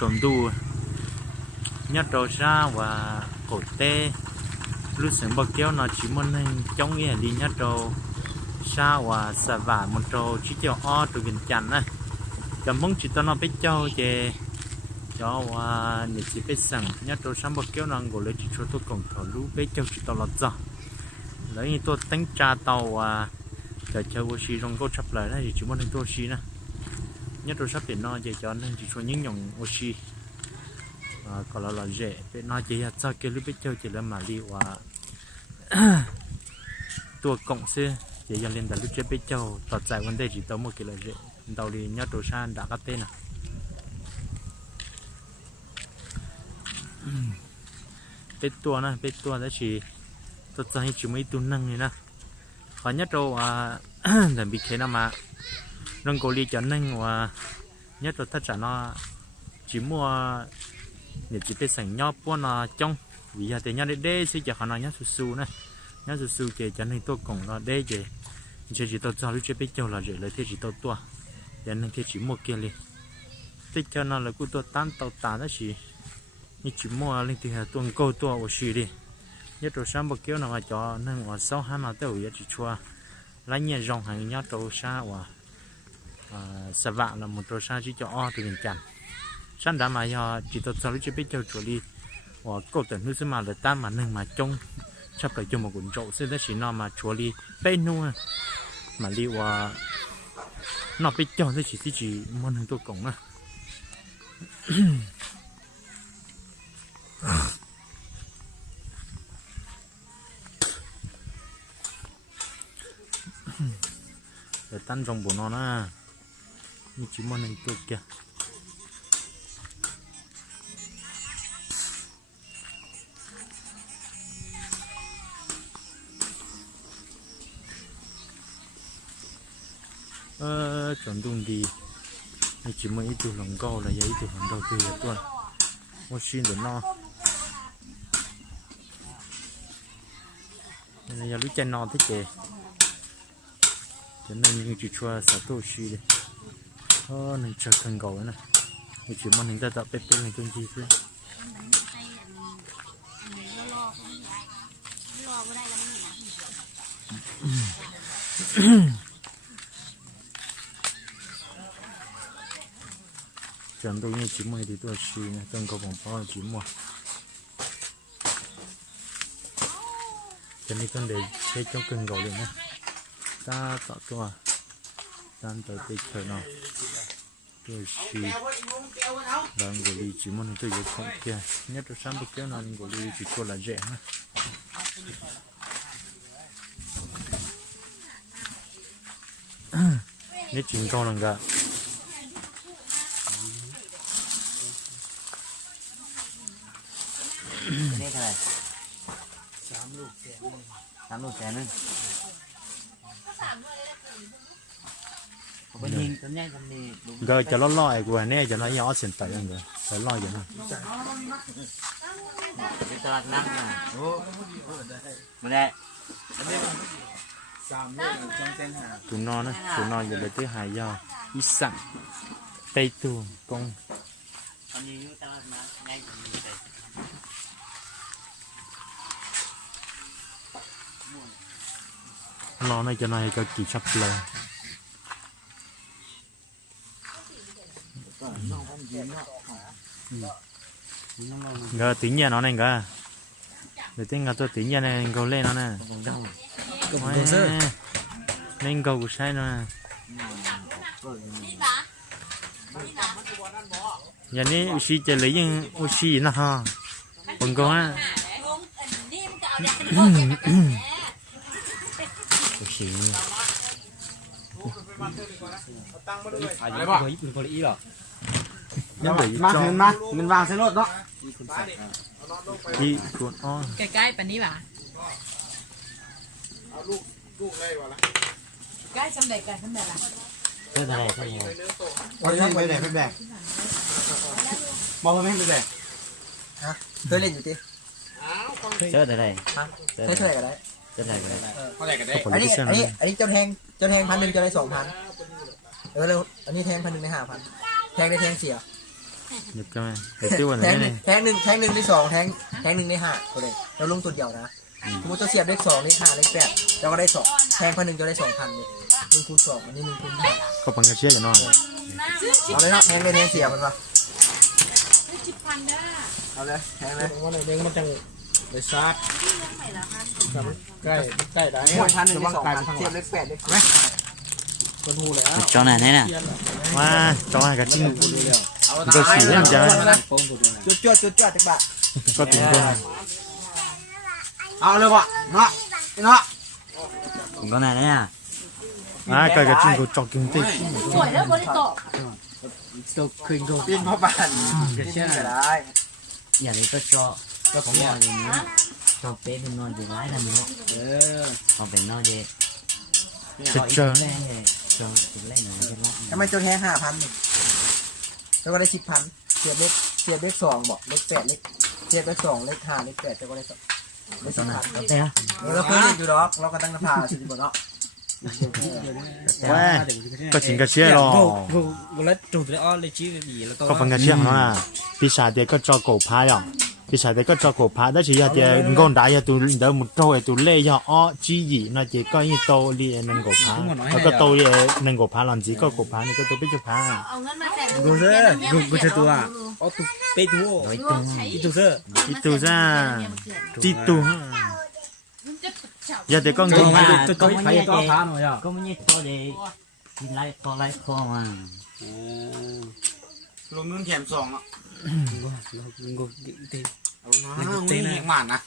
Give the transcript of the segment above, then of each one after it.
trộm đù nhất đầu ra và cổ tê lúc sáng bậc kéo nó chỉ muốn hình chống nghĩa đi nhất đầu ra và xả vả một đầu chỉ cho o từ gần chắn này cầm bóng chỉ tao nó biết châu về cho và để chỉ biết rằng nhất đầu sáng bậc kéo nó gọi lấy chỉ cho tôi còn thở lú biết châu chỉ tao lọt ra lấy như tôi đánh tra tàu và chờ chơi vô xí trong câu chấp lại đó thì chỉ muốn hình tôi xí nè nhất đầu sắp đến nó về cho nên chỉ cho những nhộng oxy còn là dễ để nó chỉ là cho cái lúc biết chơi chỉ là mà đi và tua cộng xe chỉ dành lên là lúc chơi biết chơi tọt giải vấn đề chỉ tao một cái là dễ đầu đi nhất đồ san đã cắt tên à biết tua đó chỉ tọt giải chỉ mấy tuần năng này nè khó nhất đâu là bị thế nào mà nâng cổ ly cho nên và nhất là tất cả nó chỉ mua để chỉ biết sành nhau buôn nó trong vì giờ thì nhau để sẽ cho họ nói nhá su này nhá su kể cho nên tôi cũng nó để chỉ tôi cho lúc chưa biết châu là dễ lấy thế chỉ tôi tua cho nên thế chỉ mua kia liền tích cho nó là cứ tôi tan tàu tàn đó chỉ mua lên thì tuần câu tua ở xí đi nhất là sáng bữa kéo nó cho nên ở sau hai mà tôi giờ chỉ chua lấy nhẹ rong hàng nhát trâu xa và sạ vạng là một trâu xa chỉ cho o từ miền Trần sáng đã mà giờ chỉ tôi sau lúc chưa biết chơi đi và câu chuyện nước mà là tan mà nâng mà trông sắp tới cho một cuốn trộn xin đó chỉ nó mà chúa đi bên luôn mà đi và nó biết chơi thì chỉ muốn hình tôi cổng à để tan trong bộ nó nè như chỉ muốn hình tôi kìa chọn đúng đi chỉ mới ít từ lòng câu là giấy từ phần đầu tư là tuần một xin để no nên giờ lúc chân no thế kì cho nên như chỉ cho sáu tô xí đi nên chờ cần cầu nữa này chỉ mong người ta tạo bếp lên công ty chứ chọn tôi như chỉ mua thì tôi xí này cần cầu bóng pháo chỉ mua cho nên con để xây trong cần cầu liền nhé ta tạo cho tan tới tới thời nào tôi xí đang gọi đi chỉ muốn tôi dùng không kia nhất là sáng bữa kéo nào gọi đi chỉ cho là rẻ ha nếu chỉnh câu là gà đây thôi 3 ลูกแสนนึงผมยิงตัวนี้ทำนี่ gà cho nó lòi của này cho nó nhỏ xịn tẩy rồi phải lòi cho nó เป็นตลาดนักนะโอ้ไม่ได้ tụi nó giờ là thứ hai do ít sẵn tây tu công ตอนนี้อยู่ตลาดนักง่ายกว่านี้เลย nó này cho này có kỳ sắp lờ gà tính nhà nó này gà để tính gà tôi tính nhà này cầu lên nó nè nên cầu của sai nó nhà này ushi chỉ lấy những ushi nó ha bằng câu á ushi mình vàng sẽ lột đó đi cuốn o ใกล้ๆปานนี้ป่ะใกล้สำเร็จกันสำเร็จละ เท่าไหร่เท่าไหร่ ไปไหนไปแบกมองไปไม่ไปแบกฮะเคยเล่นอยู่ดิ เท่าไหร่ ใช้เท่าไหร่กันได้ เท่าไหร่กันได้ เท่าไหร่กันได้อันนี้เจ้าแทง1,000จะได้ 2,000แล้วอันนี้แทง1,000ใน 5,000แทงได้แทงเสีย หยิบกันไหมเดี๋ยวติ้วอัน แท นี้ ง นี่ แทงหนึ่งได้2แทงหนึ่งได้5ตัวเลยเราลงตัวเดียวนะสมมติตัวเสียบเลข2เลข5เลข8เราก็ได้2แทงพันหนึ่งจะได้2,000เลย1 คูณ 2อันนี้1 คูณ 5 ก็ปังกระเชียจะนอน เอาเลยเนาะแทงเลยแทงเสียบมันปะ 10,000ด้า เอาเลยแทงเลย ว่าในเด้งมันจังไปซาดใกล้ใกล้ได้ 1,000ได้2,000เสียบเลข8เลข5 คนหูแล้ว cho này thế nào ว่าจอยกับจิ้ง เอา ก็สีน้ำใจ จุดจักบะ ก็ถึงคน เอาเลยบ่เนาะเนาะ cũng có này thế nào ก็กับจิ้งกูจอกกินติ๊ก สวยแล้วบริโตะ ตัวคืนตัว ปีนพ่อบ้านปีนก็ได้ giờ thì có cho cũng ngồi gì nữa cho bé bên non thì lái là nữa เออ còn bên non thì จะเจอ lên thì cho thì lên nữa thì lái ทำไมตัวแทง5,000นี่แล้วก็ได้10,000เสียบเลข2บอกเลข8เลขเสียบเลข2เลข5เลข8แล้วก็ได้con này $10,000 có thế á เราเคยเล่นอยู่ดอกเราก็ตั้งราคาสิบ่เนาะ ว่าก็ถึงกระเชียหรอ กูแล้วจุดเลยอ้อเลยชี้ดีแล้วตัว ก็ปังกระเชียของเราปีศาจเด็กก็จอโกพายอ่ะปีศาจเด็กก็จอโกพายได้chỉ làเด็กงได้ตัวเดิมมุดโตตัวเล่ยอ้อจี้หยีน่าจะก็ยิ่งโตเรียนโกพายแล้วก็โตเรียนโกพายหลังจีก็โกพายนี่ก็ตัวเป็นจุพาย เอาเงินมาแจก กูเซ่กูจะตัวอ้อตัวเป๊ะตัว đối ตัว tượng ใช้ อีตัวเซ่ ที่ตัวจ้าที่ตัวอย่าเด็กก็งง ตัวตัวใครตัวขาหน่อยอ่ะ có mấy nhiêu to để thì lái kho mà ลงเงินแถม2อ่ะ กูตี เอาเงินแหงหวานนะ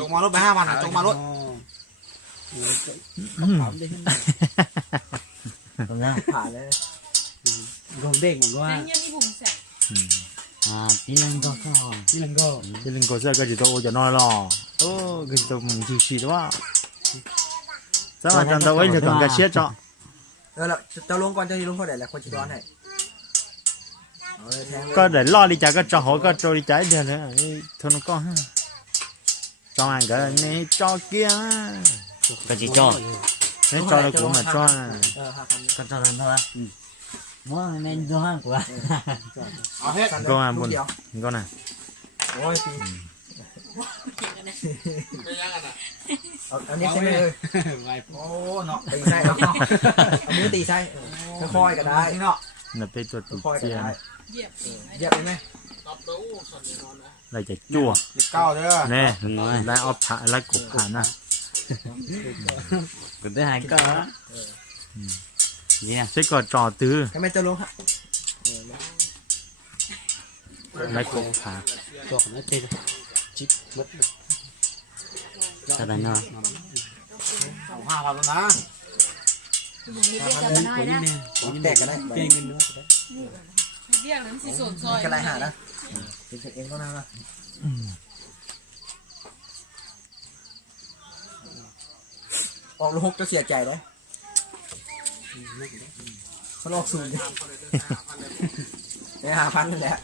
ลงมารถไป5,000อ่ะลงมารถ không ra ผ่านเลย กูเด้งเหมือนว่า แดงยังมีบุ๋มแสก à tí lên có kho ที่ลังก็ ที่ลิงโกเซ่ก็จะโตจะน้อยหรอโอ้ก็จะมึงชิวๆว่าสมัยจันทร์ไว้จะต้องกระเชียจ่อ แล้วจะลงก่อนจะลงเท่าไหร่แล้วคนจะร้อนให้เอาเลยแทงเลย ก็เดี๋ยวรอดีใจก็จ่อหัวก็โจดีใจเดี๋ยวนะทุนก็จ่ออันก็นี่จ่อเกี้ย có chỉ cho นี่จ่อแล้วกูมาจ่อ 5,000 có cho lần thôi á mua men cho hàng của เอาเฮ็ด ก็มาบน เดียว ก็น่ะ โอ้ยปีเอานี้ใช่ไหมเลย ไว้ โอ้เนาะตีไส้เนาะเอามือตีไส้ค่อยๆก็ได้เนาะ น่ะเป็นตัวตุ่ ค่อยๆก็ เจีย ได้ เหยียบ เหยียบได้ไหม อะไรจะจั่ว เก้าเด้อ แน่ได้ออฟผ่าแล้วกบผ่านนะ cũng tới hai cơ đó yeah ใช่ก็จ่อตื้อ ทำไมจะลงฮะ แล้วกบผ่า ตัวของนั่นเต็มจิ๊บมัด cho lần thôi เอา5,000แล้วนะ บุ๋มเรียกจะได้นะ แตกกันได้ เก่งกันเนาะ เรียกนั้นสิสนซอย กันไรหานะเป็นเองก็น่าละออกลูกจะเสียใจเลยเขาลอกสูงดิเนี่ย5,000นี่แหละ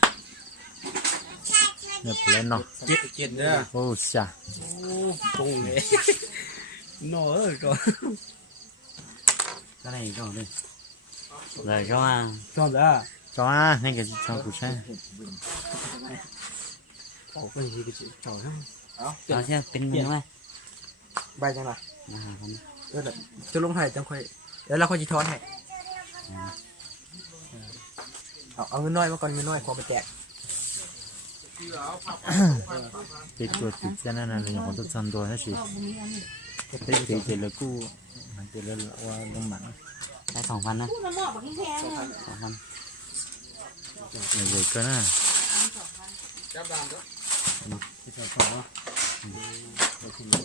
เนี่ยเปลี่ยนเนาะ เจ็ดเด้อ โอ้จ้ะ โอ้ปงเลยนอก่อน cái này cho đi rồi cho à ชอบแล้ว จ่อนี่ก็จ่อกูใช่ โอ้เป็นยี่สิบจ่อทั้ง cho chứ pin nữa mày ใบจังไร à không จะลงให้จังค่อยแล้วเราค่อยจีทอนให้เอาเงินน้อยมาก่อนเงินน้อยขอไปแจก เป็นตัวตุ่เจียนั่นน่ะอย่างของตัวซันตัวนั่นสิเป็นเจเลยกูมันเจเลยว่าลงหมัน cái phòng văn á พูดมาหมอบแบบแข็ง phòng văn เลยก็น่ะ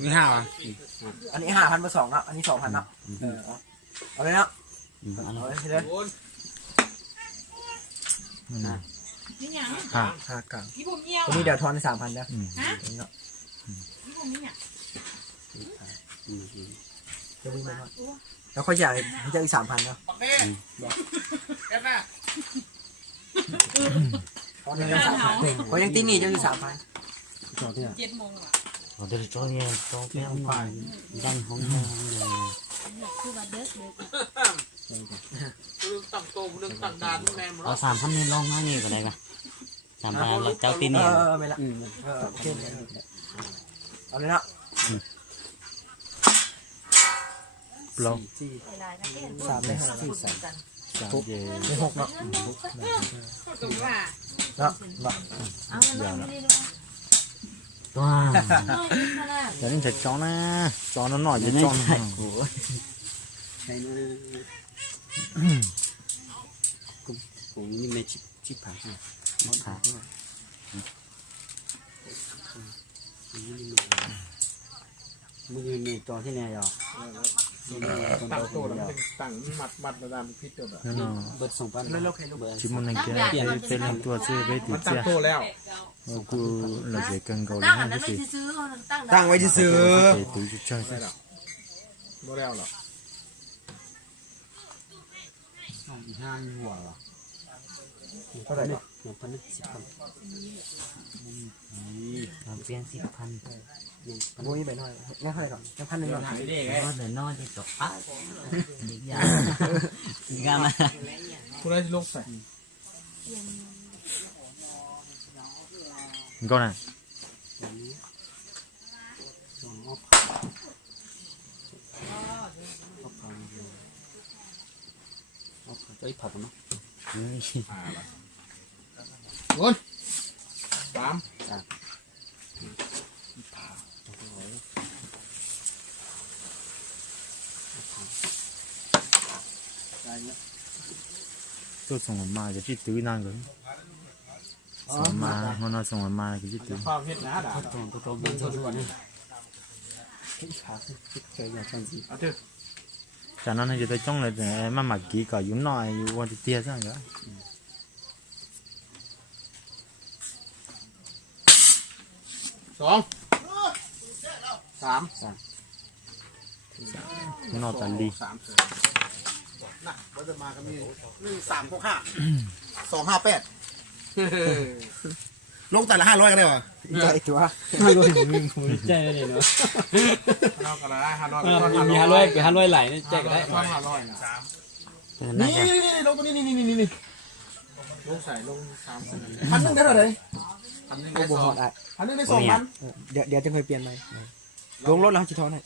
มีห้าอ่ะ อันนี้5,000มา2อ่ะอันนี้2,000เนาะเอาเลยเนาะ ăn เอา rồi เลยเลย นี่ยัง ค่ะ 5กลาง นี่บุ๋มเยี่ยว ตัวนี้เดี๋ยวทอน3,000นะ ฮะ เนาะ นี่บุ๋มนี่เนี่ย เดี๋ยววิ่งไปก่อนแล้วค่อยจ่ายอีก3,000เนาะเขายังตีหนีจะอีก3,000 จ่อเนี่ย 7 โมงว่ะ rồi để cho nghe cho cái ông bài đang không rồi คือว่าเด็กเลย ตั้งโตเรื่องตั้งด่านแม่มัน เอา3,000นี่ลองมานี่ก็ได้ปะ3,000เราเจ้าตีเนี่ย ไม่ละโอเคเอาเลยนะ เรา สามเลยสี่สาม ปุ๊บเย่ ในหกเนาะ ตรงว่า เนาะบ่ เอามันมาไม่ได้ด้วย ว้า เดี๋ยวนี้จะจ้องนะจ้องน้อยๆ เดี๋ จะ ยวนี้ จ้อง ใช่โอ้ย ใช่นะผมนี่ไม่ชิบผ่าน หมดขา มึงมีจอที่ไหนอ่ะ ตั้งโตแล้วมันตั้งมัดระดับพิษเดียวแบบ นั่นเนาะ เบิด2,000 แล้วเราใครรู้ ชิมันนั่งแกเป็นตัวซื้อไปติ มั ด นตั้ง เจ้า โตแล้ว กูเราจะกันเกาหลี ตั้งอั ให้ นนั้น สิ ไม่ซื้อตั้ง ตั้งไว้ซื้อ ไปดูจุดช่างสิ บ่แล้วหรอ ห้างหัวเหรอ เท่าไหร่เนาะ 1,000 10,000 เปลี่ยน10,000 โอ้ยไปหน่อยงั้นเท่าไหร่ก่อนงั้น1,000เนาะ ก็เดี๋ยวนอนจะตกอ่ะอีกอย่างอีกอย่างนะ คุณได้ลงใส่ ก็น่ะ เอ้ยผัดมั้ย เงินสาม ตัวส่งมาจะจิตตื้อนานก่อนส่งมาเขาน่าส่งมาก็จิตตื้อ ความเฮ็ดนะด่า ตัวเบิดตัวนี่เคยอยากฟังสิ เอาเถอะ จากนั้นจะได้จ้องเลยแต่มาหมักกี่ก็ยุ่งน้อยอยู่วันที่เตี้ยซะก็ สองสาม นอกตันดี สามน่ะเราจะมากันนี่1365 258ลงแต่ละ500กันได้ป่ะใจตัว ใจเลยเนาะ เราก็ได้500 มี500ไป500ไหลนี่ใจก็ได้ 500นะ น่า นี่ จะ นี่ลงตัวนี้นี่ลงใส่ลง3พันนึงได้เท่าไหร่พันนึงได้2พันนึงได้2,000เดี๋ยวจะเคยเปลี่ยนไหมลงรถแล้วจะทอนให้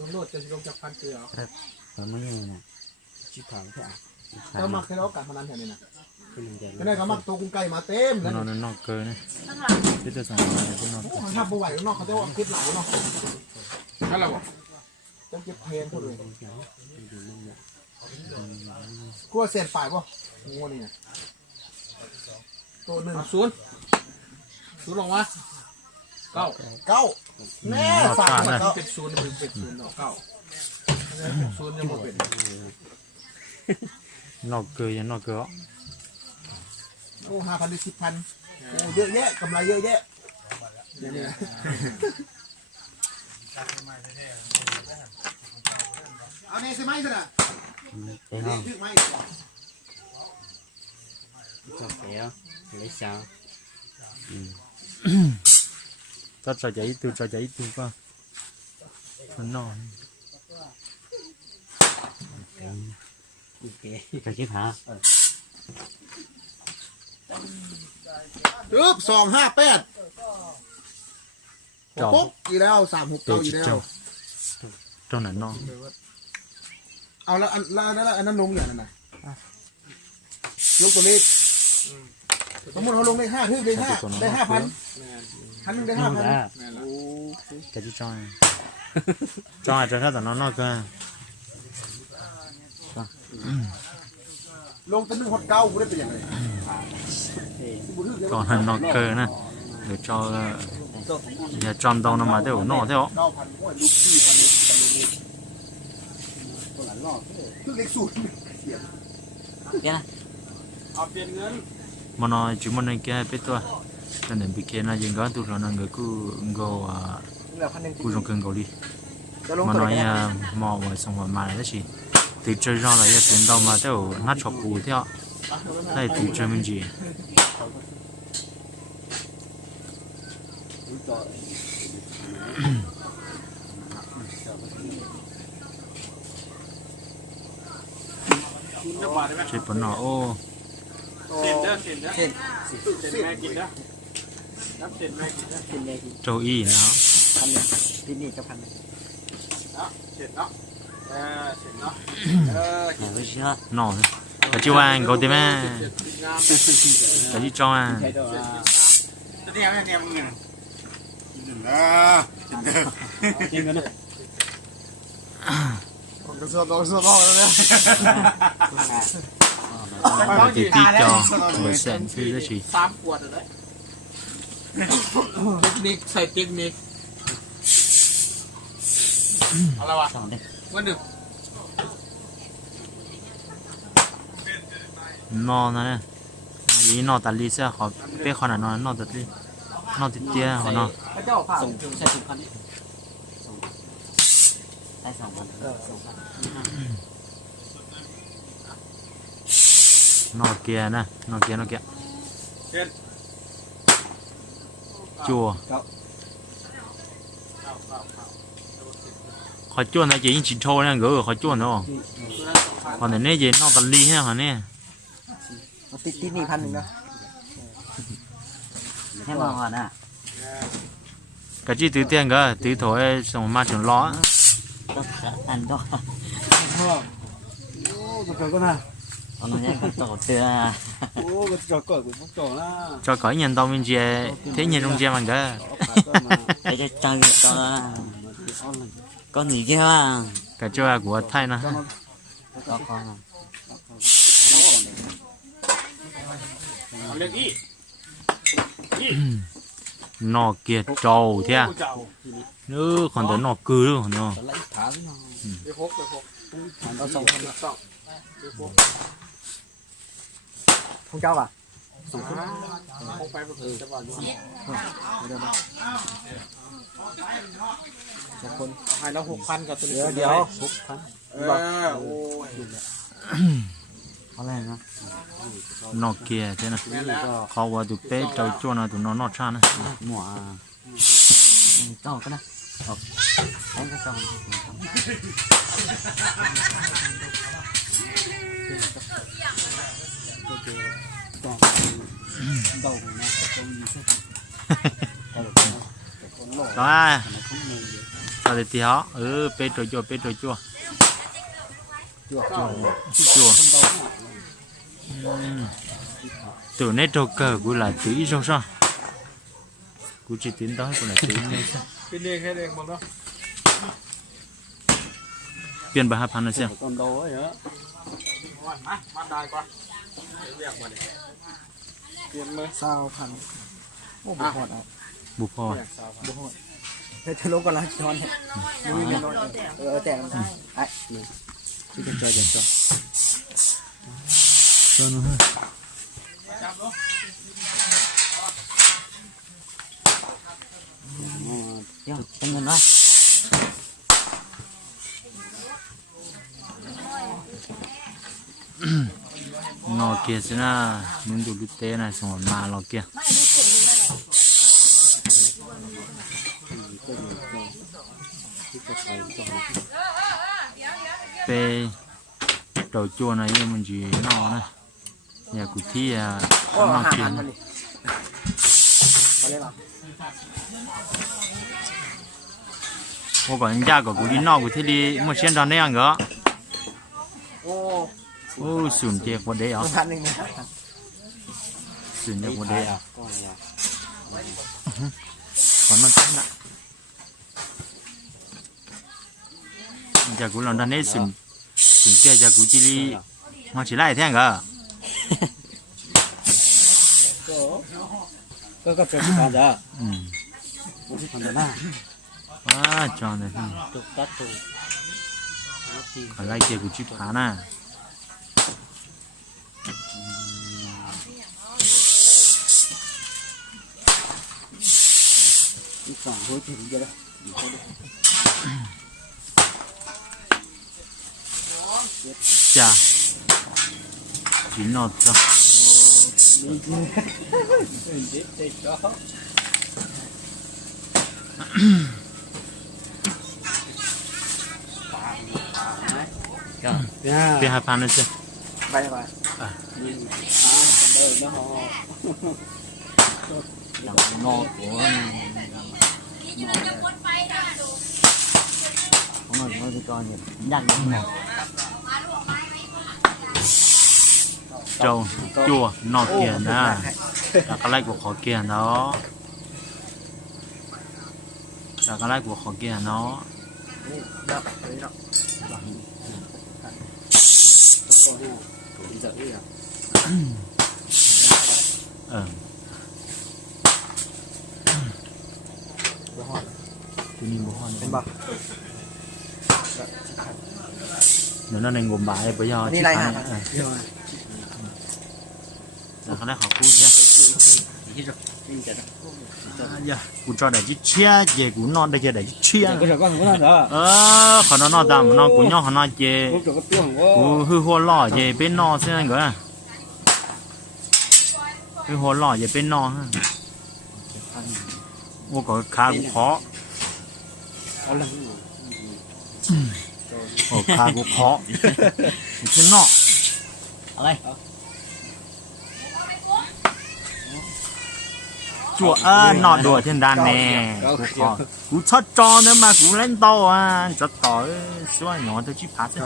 ลงรถจะลงจากพันเกลือ ไม่ยังไงนะ ชิบผ่านแค่ แล้วมักให้เรากัดพนันแถวนี้นะ เป็นยังไง ก็ได้ก็มักตัวกุ้งไก่มาเต็ม น นั่น อนนอกเกินนะ ตั้งหลัง ที่จะส่งมาที่นอก โอ้ถ้าบ่ไหวข้างนอกเขาจะเอาคิดหลังเนาะนั่นแหละบ่ต้องเก็บเพลงพูดเลยกลัวเศษฝ่ายป่ะงูนี่ตัว1 0ลงมา9แม่ฝากมันเป็น0มันเป็น0เนาะ9 0ยังบ่เป็น นอกเกินยังนอกเกิน โอ้5,000 10,000โอ้เยอะแยะกำไรเยอะแยะอย่างนี้นะเอาเนี่ยใช่ไหมสินะ ไปห้อง ถือไหม จบแล้วเลยเช้า ก็จะใจตัวจะใจตัวก็มันนอน โอเค กระชิบหา ปึ๊บ258 จอบ ปุ๊บอีแล้ว369 ตัว อี จิต แล้ เจ้าว ตรงนั้นนอน เอาแล้วอันนั้นลงอย่างนั้นนะลงตัวเลขสมมติเขาลงได้5ได้5ได้ 5,000พันนึงได้ 5,000 จะจิจ้อยจ้อยจะถ้าแต่นอนนอกเกิน ลงเป็น1 6 9กูได้เป็นยังไง ก่อนนอกเกินนะเดี๋ยวจออย่าจอมตรงน้ำมาเดี๋ยวนอกเดี๋ยว 9,000โอ้ยลูก4,000ตัวหลังนอกคือเลข0 แค่นะ เอาเปลี่ยนเงิน มันนอนจุมันนแกไปตัวแต่เนี่ยบิเคนะยังก็ตัวนั้นก็กูก็ เหลือ1,000 กูจงเกินเกาหลี จะลง มัน ตัวน อน ไหน อย่าหมอไว้ส่งมาแล้วสิติดเจอเราเลยอย่าเป็นดาวมาเดี๋ยวนัดชอบกูเที่ยวได้ติดเจอมันจี คุณจะบาดได้ไหม ใช้ปนหนอโอ้ เส้นเด้อเส้นเด้อเส้นแม่กินเด้อน้ำเส้นแม่กินเด้อ กินเลย โจอี้เนาะ พันเลยที่นี่ก็พันเลย เนาะเส้นเนาะเส้นเนาะแต่ไม่เชื่อ หนอแต่ชื่อว่าเขาเต็มแม่ งาม แต่ที่จ้องอ่ะ ใช่ตัว จะเนี่ยเนี่ยมึงเนี่ยกินเด้อกินเด้อ กินกันนะ ผมก็สอบแล้วเนี่ย แต่ที่จอเบอร์แสนซื้อได้ชี 3 ขวดเลยเทคนิคใส่เทคนิคอะไรวะ สองเด็ก วันหนึ่ง นอนะเนี่ยยีนอตัดลีเสียขอเป๊ะขนาดนอนนอตัดลีนอติดเตี้ยขอนอ พระเจ้าผ่า ส่งใช้2,000ได้2,000นอเกียนะนอเกียจัวขอจวนนะเจยิงชิโชเนี่ยเกอขอจวนเนาะขอแต่เนี่ยเจนอตัดลีเนี่ยขอเนี่ย ติดที่นี่1,000นะแค่มาก่อนนะ cái chi từ tiền cơ từ thổi xong mà trường ló ก็อันก็ โอ้ตัวเกิดก็น่ะ เอาเงี้ยก็ต่อเตือ โอ้ก็จะเกิดกูพวกตัวน่ะ cho có nhân tao bên chia thế nhân trong chia mà cơ ไอ้จะจังก็หนีแค่ว่า cái cho là của thay nè ก็คอ เอาเล็กอี nó kia trâu thế à เจ้า nữa còn tới nó cừ nữa nó ไปพกเอา2,000 không cho à พกไปก็คือจะว่าอยู่ให้เรา6,000กับตัวนี้เดี๋ยวโอ้ย có này nó nó kia thế nè khó qua tụi bé trâu chua nó tụi nó cha nè mỏ cho cái này anh cái cho đó à sao để tí hó bé trâu chua chua tụi này trâu cờ của là tự ý sao sao của chỉ tính đó của là tự ý sao เป็นเองให้เองหมดเนาะ tiền bà 2,000 là xem con đồ ấy hả มาได้ก่อนเรียกมาดิเปลี่ยนมือ 20,000โอ้บ่ฮอดเอา bù phò บ่ฮอดให้ทะลุกันละช้อนเนี่ยมือเงินน้อยแต่ไอ้นี่ที่จะเจอจัง cho nó ha chân mình nói nó kia sẽ là mình đủ lút té này xong rồi mà nó kia pe đầu chua này nhưng mình chỉ nó này nhà cụ thi à nó kia ô còn nhà của cụ đi nó cụ thi đi một sen đòn đấy ăn gỡ โอ้ ô sườn chè của đấy à 1,000นึงนะ sườn chè của đấy à ก็อะไรอ่ะ còn nó chắc nè nhà cụ làm đòn đấy sườn sườn chè nhà cụ chỉ đi nó chỉ lại thế ăn gỡ ก็เป็นการจ้ะ ừ ที่คนจะหน้า à tròn này ตุกตัดตุก còn lại chè của chị phá nè อีกสองหัวถึงจะได้ chà chỉ nọt cho Dạ. Cái 2,000 nữa chưa ไปไป นี่เดินนะฮะ đằng nọ của không là nó đi coi nhỉ nhặt được một trâu chua nọ kia nè là cái lấy của họ kia nó là cái lấy của họ kia nó ờ tôi nhìn bố hoaเป็นบ่ nếu nó nên gồm bài bây giờนี่ไรฮะ là cái lấy họ cú nhá dạ cú cho để chia về cú non đây để chia có được con không đó họ nó đam nó cú nhau họ nó về lúc đó có tiếng của cú hư hoa lò về bên nó xem anh gọi hư hoa lò về bên nó ha ô có khá cũng khó có lần ô khá cũng khó cái nó ở đây chùa nọ đùa trên đàn nè cú chót cho nữa mà cú lên to à chót to xíu nhỏ tôi chỉ phá chứ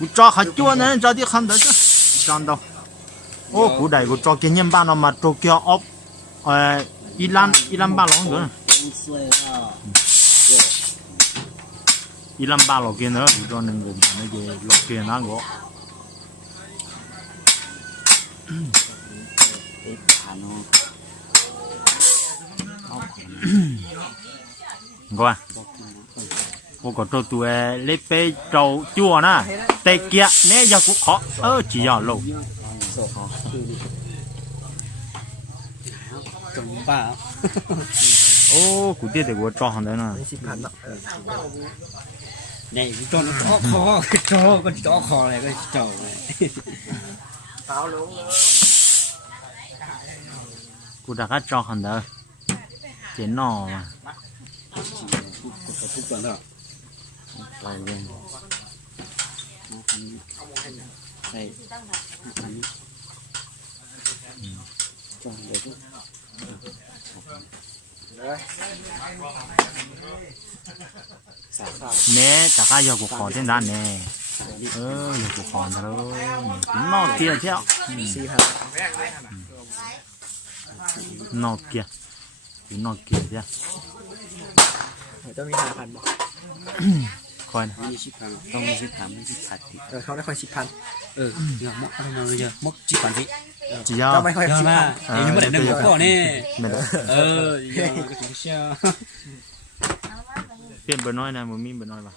cú cho hạt chua nữa cho đi không được chứ cho đâu ô cú đầy cú cho cái nhân ba nó mà cho kia ốp Ilan ba lon nữa Ilan ba lon kia nữa cú cho nên gồm nó về lon kia nó gõ cái thả nó coi cô có trâu tụi lấy pe trâu chua nè tê kia nè giờ cũng khó chỉ giờ lâu trồng ba ô cụ tiết để của cho hàng đấy nè 10,000เนาะ này cho nó khó cho con chó khó này con chó này cụ đã cho hàng đấy chế nọ mà có thuốc tuần rồi rồi luôn đây cho để chút nè tất cả giờ cũng khó trên đàn nè giờ cũng khó rồi nọ kia theo 4,000 nọ kia nọ kia theo เจ้ามี 5,000 บ่ coi nè đi ship hàng không biết thắm biết sạch thì เขาได้ค่อย 10,000 giờ mốc ăn nào bây giờ mốc chỉ quản thị chỉ giờ เจ้าไม่ค่อย giờ 10,000 mà nếu mà để nâng một cỏ nè mày đó giờ cái chúng xe tiền bữa nói này một min bữa nói mà